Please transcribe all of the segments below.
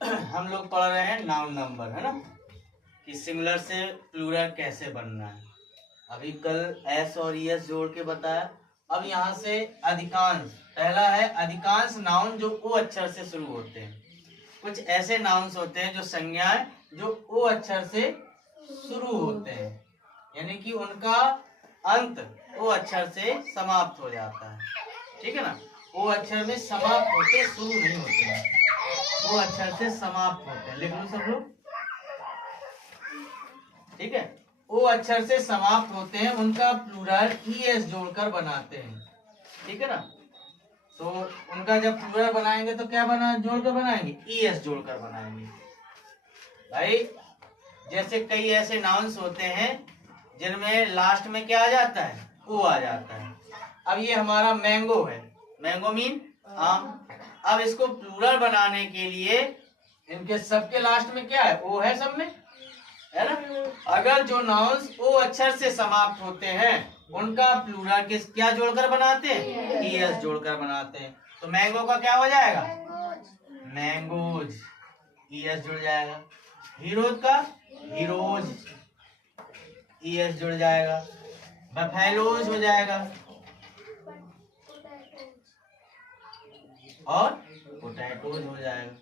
हम लोग पढ़ रहे हैं नाउन नंबर, है ना, कि सिंगुलर से प्लूरल कैसे बनना है। अभी कल एस और ईएस जोड़ के बताया। अब यहाँ से अधिकांश, पहला है अधिकांश नाउन जो ओ अक्षर से शुरू होते हैं। कुछ ऐसे नाउन्स होते हैं जो संज्ञाएं जो ओ अक्षर से शुरू होते हैं, यानी कि उनका अंत ओ अक्षर से समाप्त हो जाता है। ठीक है ना, ओ अक्षर में समाप्त होते, शुरू नहीं होते हैं, ओ अक्षर से समाप्त होते हैं। लिख लो सब लोग, ठीक है। ओ अक्षर से समाप्त होते हैं, उनका प्लूरल ईएस जोड़कर बनाते हैं। ठीक है ना, तो उनका जब प्लूरल बनाएंगे तो क्या जोड़कर बनाएंगे? ईएस जोड़कर बनाएंगे। भाई जैसे कई ऐसे नाउन्स होते हैं जिनमें लास्ट में क्या आ जाता है? ओ आ जाता है। अब ये हमारा मैंगो है, मैंगो मीन आम। अब इसको प्लूरल बनाने के लिए इनके सबके लास्ट में क्या है? ओ है सब में, है ना। अगर जो नाउन्स ओ अक्षर से समाप्त होते हैं उनका प्लूरल किस क्या जोड़कर बनाते हैं? ईएस जोड़कर बनाते हैं। तो मैंगो का क्या हो जाएगा? मैंगोज, ईएस जुड़ जाएगा। हीरोज का हीरोज, ईएस जुड़ जाएगा। बफेलोज हो जाएगा और पोटैटोज हो जाएगा।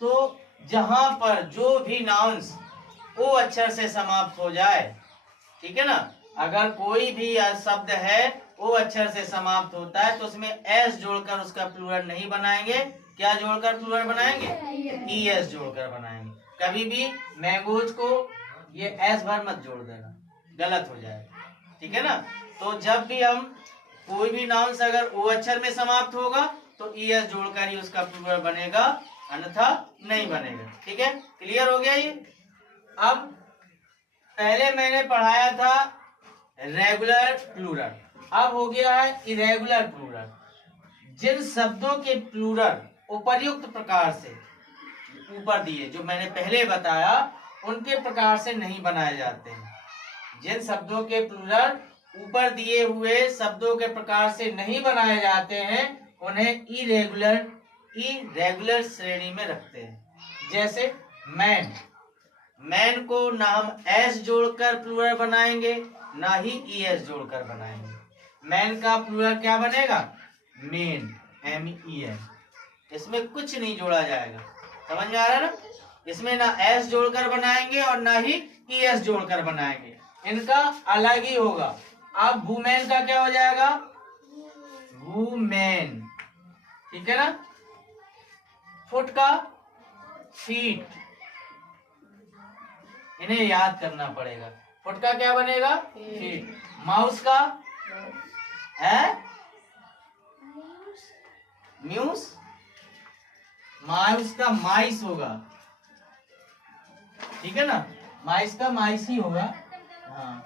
तो जहां पर जो भी नाउन्स ओ अक्षर से समाप्त हो जाए, ठीक है ना, अगर कोई भी शब्द है ओ अक्षर से समाप्त होता है तो उसमें एस जोड़कर उसका प्लूरल नहीं बनाएंगे। क्या जोड़कर प्लूरल बनाएंगे? ईएस जोड़कर बनाएंगे। कभी भी मैंगोज को ये एस भर मत जोड़ देना, गलत हो जाएगा। ठीक है ना, तो जब भी हम कोई भी नाउन्स अगर ओ अक्षर में समाप्त होगा तो ईएस जोड़कर ही उसका प्लूरल बनेगा, अन्यथा नहीं बनेगा। ठीक है, क्लियर हो गया ये। अब पहले मैंने पढ़ाया था रेगुलर प्लूरल, अब हो गया है इरेगुलर प्लूरल। जिन शब्दों के प्लूरल उपर्युक्त प्रकार से ऊपर दिए जो मैंने पहले बताया उनके प्रकार से नहीं बनाए जाते हैं। जिन शब्दों के प्लूरल ऊपर दिए हुए शब्दों के प्रकार से नहीं बनाए जाते हैं उन्हें इरेगुलर श्रेणी में रखते हैं। जैसे मैन, मैन को ना हम एस जोड़कर प्लूरल बनाएंगे ना ही ईएस जोड़कर बनाएंगे। मैन का प्लूरल क्या बनेगा? Main, MEN। इसमें कुछ नहीं जोड़ा जाएगा, समझ में आ रहा है ना। इसमें ना एस जोड़कर बनाएंगे और ना ही ईएस जोड़कर बनाएंगे, इनका अलग ही होगा। अब वुमेन का क्या हो जाएगा? वुमेन, ठीक है ना। फुट का फीट, इन्हें याद करना पड़ेगा। फुट का क्या बनेगा? फीट। माउस का है म्यूस, माउस का माइस होगा, ठीक है ना, माइस का माइस ही होगा। हाँ,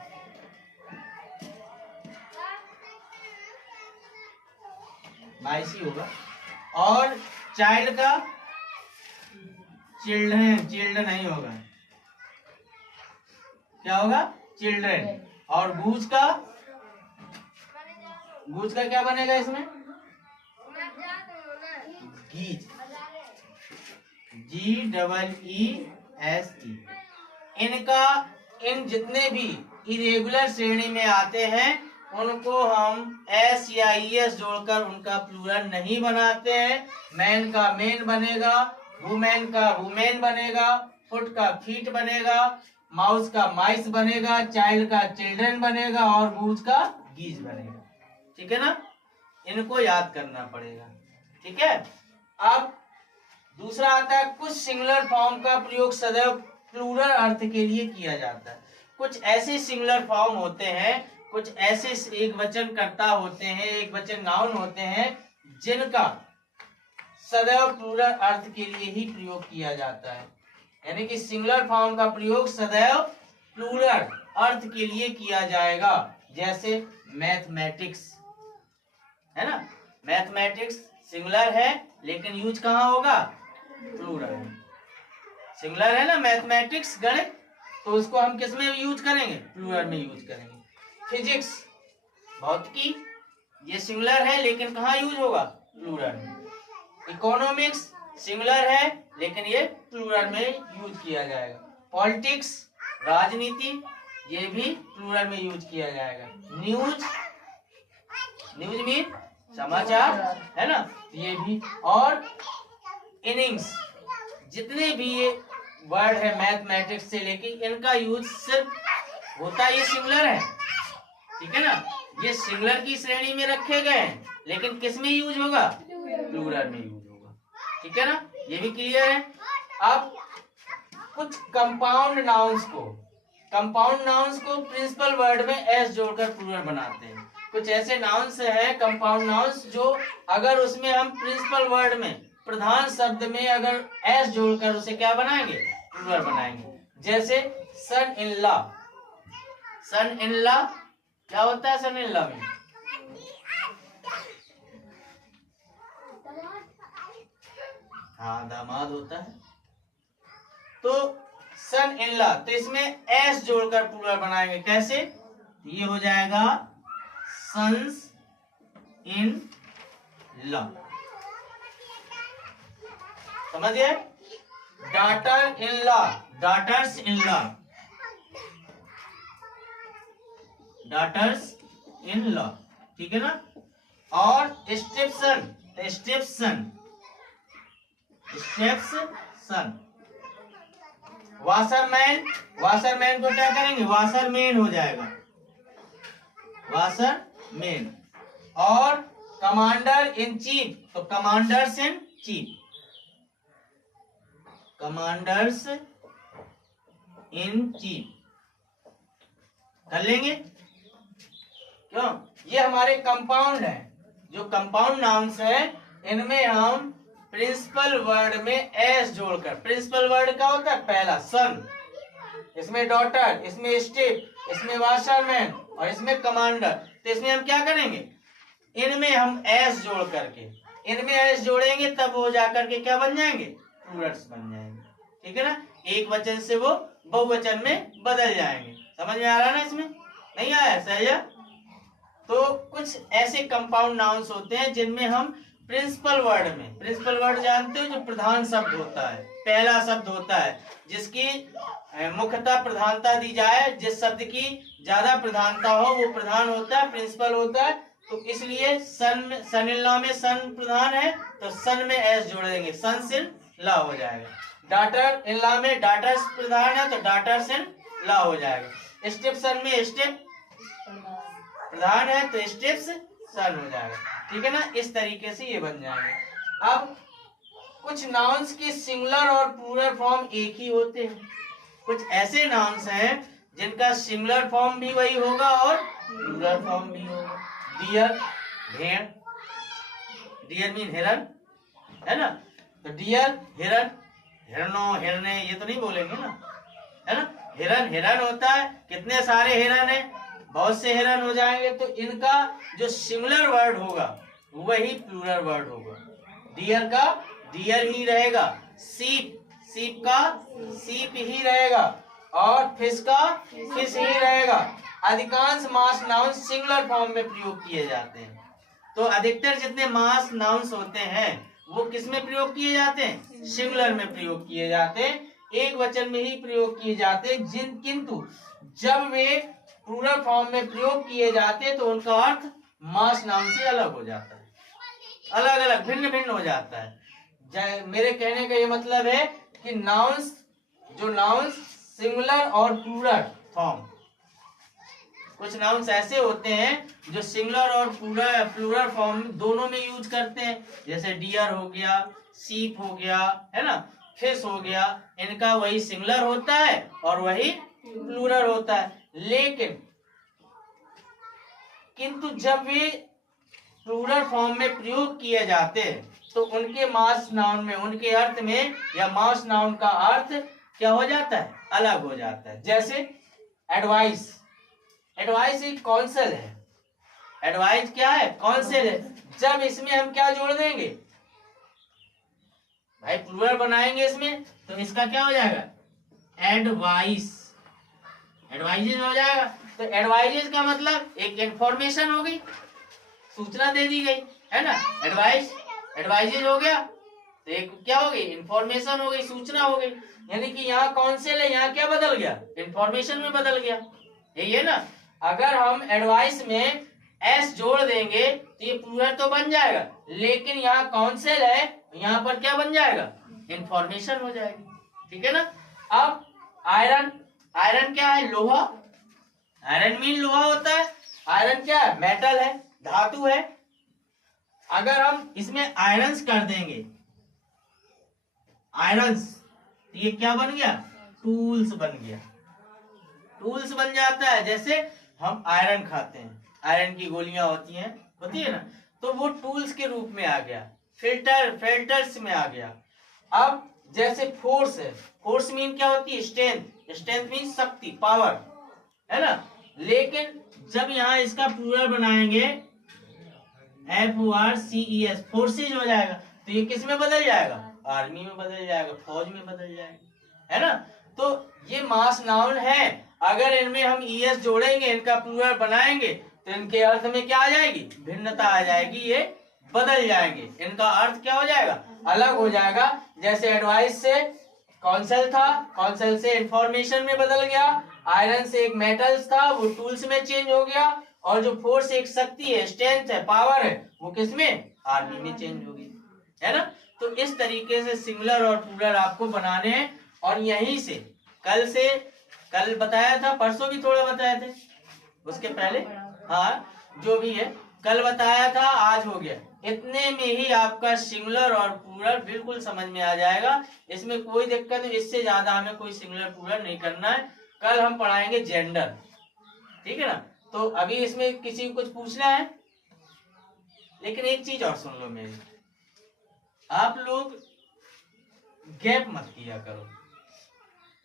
माइस ही होगा। और चाइल्ड का चिल्ड्रन, चिल्ड्रन नहीं होगा, क्या होगा? चिल्ड्रन। और गूज का क्या बनेगा इसमें? गीज, GEESE। इनका इन जितने भी इरेगुलर श्रेणी में आते हैं उनको हम एस या ईएस जोड़कर उनका प्लूरल नहीं बनाते हैं। मैन का मेन बनेगा, वुमेन का वुमेन बनेगा, फुट का फीट बनेगा, माउस का माइस बनेगा, चाइल्ड का चिल्ड्रन बनेगा और गूज का गीज बनेगा। ठीक है ना, इनको याद करना पड़ेगा। ठीक है, अब दूसरा आता है कुछ सिंगुलर फॉर्म का प्रयोग सदैव प्लूरल अर्थ के लिए किया जाता है। कुछ ऐसे सिंगुलर फॉर्म होते हैं, कुछ ऐसे एक वचन कर्ता होते हैं, एक वचन नाउन होते हैं जिनका सदैव प्लूरल अर्थ के लिए ही प्रयोग किया जाता है। यानी कि सिंगुलर फॉर्म का प्रयोग सदैव प्लूरल अर्थ के लिए किया जाएगा। जैसे मैथमेटिक्स, है ना, मैथमेटिक्स सिंगुलर है लेकिन यूज कहाँ होगा? प्लूरल। सिंगुलर है ना मैथमेटिक्स, गणित, तो उसको हम किस में यूज करेंगे? प्लूरल में यूज करेंगे। फिजिक्स, भौतिकी, ये सिंगुलर है लेकिन कहाँ यूज होगा? प्लूरल में। इकोनॉमिक्स सिंगुलर है लेकिन ये प्लूरल में यूज किया जाएगा। पॉलिटिक्स, राजनीति, ये भी प्लूरल में यूज किया जाएगा। न्यूज, न्यूज मीन समाचार, है ना, ये भी। और इनिंग्स, जितने भी ये वर्ड है मैथमेटिक्स से लेके, इनका यूज सिर्फ होता ये सिंगुलर है, ठीक है ना। ये सिंगुलर की श्रेणी में रखे गए हैं, लेकिन किस में यूज होगा? प्लूरल में यूज होगा, ठीक है ना। ये भी क्लियर है। अब कुछ कंपाउंड नाउन्स को प्रिंसिपल वर्ड में एस जोड़कर प्लूरल बनाते हैं। कुछ ऐसे नाउन्स हैं कंपाउंड नाउन्स जो अगर उसमें हम प्रिंसिपल वर्ड में प्रधान शब्द में अगर एस जोड़कर उसे क्या बनाएंगे? प्लूरल बनाएंगे। जैसे सन in law, sun in law क्या होता है? सन इन लॉ में हाँ दामाद होता है। तो सन इन लॉ, तो इसमें एस जोड़कर प्लूरल बनाएंगे। कैसे? ये हो जाएगा सन्स इन लॉ, समझिए। Daughter in law, daughters in law, daughters in law, ठीक है ना। और स्टेप्सन, स्टेप्सन, स्टेप्सन। वाशरमैन, वाशरमैन को क्या करेंगे? वाशरमैन हो जाएगा, वाशरमैन। और कमांडर इन चीफ, तो commanders in chief, commanders in chief कर लेंगे। क्यों? ये हमारे कंपाउंड है। जो कंपाउंड नाउन्स है इनमें हम प्रिंसिपल वर्ड में एस जोड़कर, प्रिंसिपल वर्ड क्या होता है? पहला सन, इसमें डॉटर, इसमें स्टेप, इसमें वाशरमैन और इसमें कमांडर। तो इसमें हम क्या करेंगे? इनमें हम एस जोड़ करके, इनमें एस जोड़ेंगे तब वो जाकर के क्या बन जाएंगे? प्लूरल्स बन जाएंगे, ठीक है ना। एक वचन से वो बहुवचन में बदल जाएंगे। समझ में आ रहा है ना? इसमें नहीं आया? सही है। तो कुछ ऐसे कंपाउंड नाउन्स होते हैं जिनमें हम प्रिंसिपल वर्ड में, प्रिंसिपल वर्ड जानते हो जो प्रधान शब्द होता है, पहला शब्द होता है जिसकी मुख्यतः प्रधानता दी जाए, जिस शब्द की ज्यादा प्रधानता हो वो प्रधान होता है, प्रिंसिपल होता है। तो इसलिए सन इन लॉ में सन प्रधान है तो सन में एस जोड़ देंगे, सन इन लॉ हो जाएगा। डॉटर इन लॉ में डॉटर्स प्रधान है तो डॉटर्स इन लॉ हो जाएगा। स्टेप सन में स्टेप प्रधान है तो स्टेप्स सन हो जाएगा, ठीक है ना। इस तरीके से ये बन जाएंगे। अब कुछ नाउन्स के सिंगुलर और प्लूरल फॉर्म एक ही होते हैं। कुछ ऐसे नाउन्स हैं जिनका सिंगुलर फॉर्म भी वही होगा और प्लूरल फॉर्म भी होगा। डियर, भेड़, डियर मीन हिरन, है ना। तो डियर, हिरन, हिरनो, हिरने, ये तो नहीं बोलेंगे ना, है ना। हिरन, हिरन होता है, कितने सारे हिरन है? बहुत से हिरन हो जाएंगे। तो इनका जो सिंगुलर वर्ड होगा वही प्लूरल वर्ड होगा। डियर का डियर ही रहेगा, सीप, सीप का सीप ही रहेगा और फिश का फिश ही रहेगा। अधिकांश मास नाउन्स सिंगुलर फॉर्म में प्रयोग किए जाते हैं। तो अधिकतर जितने मास नाउन्स होते हैं वो किस में प्रयोग किए जाते हैं? सिंगुलर में प्रयोग किए जाते हैं, एक वचन में ही प्रयोग किए जाते हैं। किंतु जब वे प्लूरल फॉर्म में प्रयोग किए जाते हैं तो उनका अर्थ मास नाउन से अलग हो जाता है, अलग अलग भिन्न भिन्न हो जाता है। मेरे कहने का ये मतलब है कि नाउन्स, जो नाउन्स सिंगुलर और प्लूरल फॉर्म, कुछ नाउन्स ऐसे होते हैं जो सिंगुलर और प्लूरल फॉर्म दोनों में यूज करते हैं। जैसे डियर हो गया, सीप हो गया, है ना, फिश हो गया। इनका वही सिंगुलर होता है और वही प्लूरल होता है। लेकिन किंतु जब वे प्लूरल फॉर्म में प्रयोग किए जाते हैं तो उनके मास नाउन में, उनके अर्थ में या मास नाउन का अर्थ क्या हो जाता है? अलग हो जाता है। जैसे एडवाइस, एडवाइस एक कौंसल है। एडवाइस क्या है? कौंसल है। जब इसमें हम क्या जोड़ देंगे भाई? प्लूरल बनाएंगे इसमें तो इसका क्या हो जाएगा? एडवाइस, एडवाइजेज हो जाएगा। तो एडवाइजेज का मतलब एक इंफॉर्मेशन हो गई, सूचना दे दी गई, है ना। एडवाइस, एडवाइजेज हो गया। तो एक क्या हो गई, इंफॉर्मेशन हो गई, सूचना हो गई। यानी कि यहाँ काउंसिल है, यहाँ क्या बदल गया, इंफॉर्मेशन में बदल गया। यही है ना। अगर हम एडवाइस में एस जोड़ देंगे तो ये प्लूरल तो बन जाएगा, लेकिन यहाँ काउंसिल है, यहाँ पर क्या बन जाएगा, इंफॉर्मेशन हो जाएगी। ठीक है ना। अब आयरन, आयरन क्या है, लोहा। आयरन मीन लोहा होता है। आयरन क्या है, मेटल है, धातु है। अगर हम इसमें आयरन्स कर देंगे, आयरन्स, तो ये क्या बन गया, टूल्स बन गया। टूल्स बन जाता है। जैसे हम आयरन खाते हैं, आयरन की गोलियां होती है ना, तो वो टूल्स के रूप में आ गया। फिल्टर्स में आ गया। अब जैसे फोर्स है, फोर्स मीन क्या होती है, स्ट्रेंथ। स्ट्रेंथ मीन शक्ति, पावर, है ना। लेकिन जब यहाँ इसका प्लूरल बनाएंगे FORCES, फोर्सेज हो जाएगा, तो ये किस में बदल जाएगा, आर्मी में बदल जाएगा, फौज में बदल जाएगा, है ना। तो ये मास नाउन है। अगर इनमें हम ES जोड़ेंगे, इनका प्लूरल बनाएंगे, तो इनके अर्थ में क्या आ जाएगी, भिन्नता आ जाएगी, ये बदल जाएंगे, इनका अर्थ क्या हो जाएगा, अलग हो जाएगा। जैसे एडवाइस से काउंसिल था, काउंसिल से इंफॉर्मेशन में बदल गया। आयरन से एक मेटल्स था, वो टूल्स में चेंज हो गया। और जो फोर्स एक शक्ति है, स्ट्रेंथ है, पावर है, वो किसमें, आर्मी में चेंज होगी, है ना। तो इस तरीके से सिंगुलर और प्लूरल आपको बनाने हैं। और यहीं से कल बताया था, परसों भी थोड़ा बताए थे, उसके पहले, हाँ जो भी है, कल बताया था, आज हो गया। इतने में ही आपका सिंगुलर और प्लूरल बिल्कुल समझ में आ जाएगा। इसमें कोई दिक्कत नहीं, इससे ज्यादा हमें कोई सिंगुलर प्लूरल नहीं करना है। कल हम पढ़ाएंगे जेंडर, ठीक है ना। तो अभी इसमें किसी को कुछ पूछना है, लेकिन एक चीज और सुन लो मेरी, आप लोग गैप मत किया करो,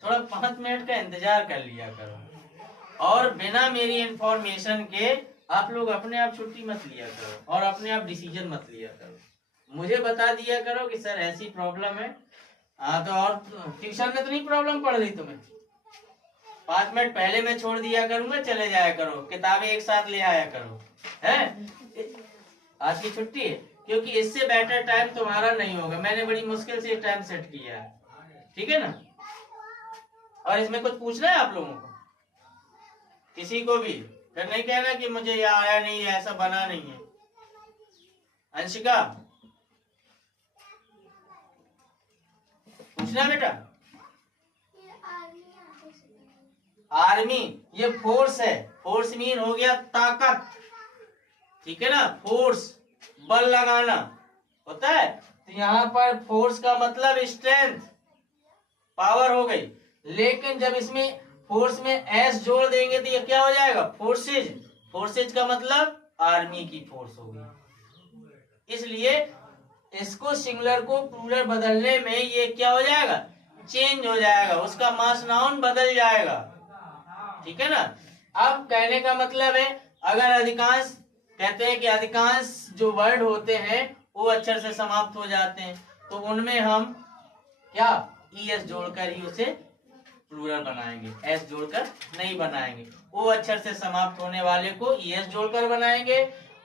थोड़ा 5 मिनट का इंतजार कर लिया करो। और बिना मेरी इंफॉर्मेशन के आप लोग अपने आप छुट्टी मत लिया करो, और अपने आप डिसीजन मत लिया करो। मुझे बता दिया करो कि सर ऐसी प्रॉब्लम है। हाँ, तो और ट्यूशन में तो नहीं प्रॉब्लम पड़ रही तुम्हें, 5 मिनट पहले मैं छोड़ दिया करूंगा, चले जाया करो, किताबें एक साथ ले आया करो, है। आज की छुट्टी है, क्योंकि इससे बेटर टाइम तुम्हारा नहीं होगा। मैंने बड़ी मुश्किल से टाइम सेट किया है, ठीक है ना। और इसमें कुछ पूछना है आप लोगों को, किसी को भी, फिर नहीं कहना कि मुझे ये आया नहीं, ऐसा बना नहीं है। अंशिका, पूछना बेटा। आर्मी, ये फोर्स है, फोर्स मीन हो गया ताकत, ठीक है ना। फोर्स, बल लगाना होता है, तो यहाँ पर फोर्स का मतलब स्ट्रेंथ, पावर हो गई। लेकिन जब इसमें फोर्स में एस जोड़ देंगे तो ये क्या हो जाएगा, फोर्सेज। फोर्सेज का मतलब आर्मी की फोर्स होगी। इसलिए इसको सिंगुलर को प्लूरल बदलने में ये क्या हो जाएगा, चेंज हो जाएगा, उसका मास नाउन बदल जाएगा, ठीक है ना। अब कहने का मतलब है, अगर अधिकांश कहते हैं कि अधिकांश जो वर्ड होते हैं वो अक्षर से समाप्त हो जाते हैं, तो उनमें हम क्या ES जोड़कर ही उसे प्लूरल बनाएंगे, एस जोड़कर नहीं बनाएंगे। वो अक्षर से समाप्त होने वाले को ES जोड़कर बनाएंगे।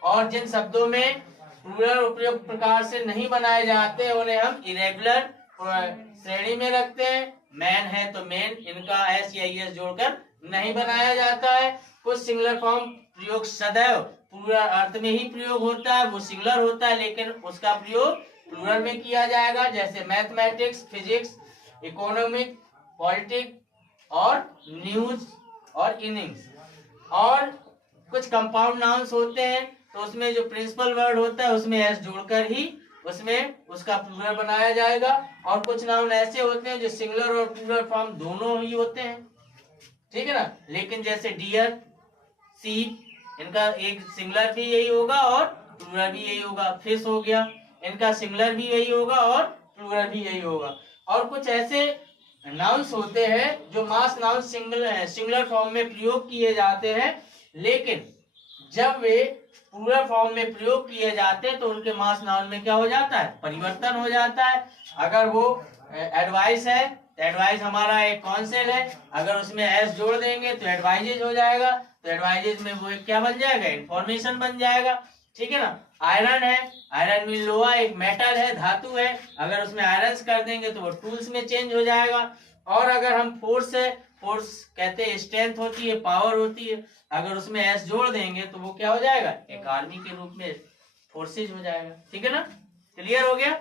और जिन शब्दों में प्लूरल उपयुक्त प्रकार से नहीं बनाए जाते उन्हें हम इरेगुलर श्रेणी में रखते हैं। मैन है तो मेन, इनका एस या ES जोड़कर नहीं बनाया जाता है। कुछ सिंगुलर फॉर्म प्रयोग सदैव प्लूरल अर्थ में ही प्रयोग होता है, वो सिंगुलर होता है, लेकिन उसका प्रयोग प्लूरल में किया जाएगा। जैसे मैथमेटिक्स, फिजिक्स, इकोनॉमिक, पॉलिटिक्स और न्यूज और इनिंग्स। और कुछ कंपाउंड नाउन्स होते हैं, तो उसमें जो प्रिंसिपल वर्ड होता है उसमें एस जोड़कर ही उसमें उसका प्लूरल बनाया जाएगा। और कुछ नाउन ऐसे होते हैं जो सिंगुलर और प्लूरल फॉर्म दोनों ही होते हैं, ठीक है ना। लेकिन जैसे डियर, शीप, इनका एक सिंगुलर भी यही होगा और प्लूरल भी यही होगा। फिश हो गया, इनका सिंगुलर भी यही होगा और प्लूरल भी यही होगा। और कुछ ऐसे नाउन्स होते हैं जो मास नाउन सिंगुलर फॉर्म में प्रयोग किए जाते हैं, लेकिन जब वे प्लूरल फॉर्म में प्रयोग किए जाते हैं तो उनके मास नाउन में क्या हो जाता है, परिवर्तन हो जाता है। अगर वो एडवाइस है तो एडवाइस हमारा एक काउंसिल है, अगर उसमें एस जोड़ देंगे तो एडवाइजेज हो जाएगा, तो एडवाइजेज में वो एक क्या बन जाएगा, इंफॉर्मेशन बन जाएगा, ठीक है ना। आयरन है, आयरन में लोहा एक मेटल है, धातु है, अगर उसमें आयरन्स कर देंगे तो वो टूल्स में चेंज हो जाएगा। और अगर हम फोर्स है, फोर्स कहते हैं स्ट्रेंथ होती है, पावर होती है, अगर उसमें एस जोड़ देंगे तो वो क्या हो जाएगा, एक आर्मी के रूप में फोर्सेज हो जाएगा। ठीक है ना, क्लियर हो गया।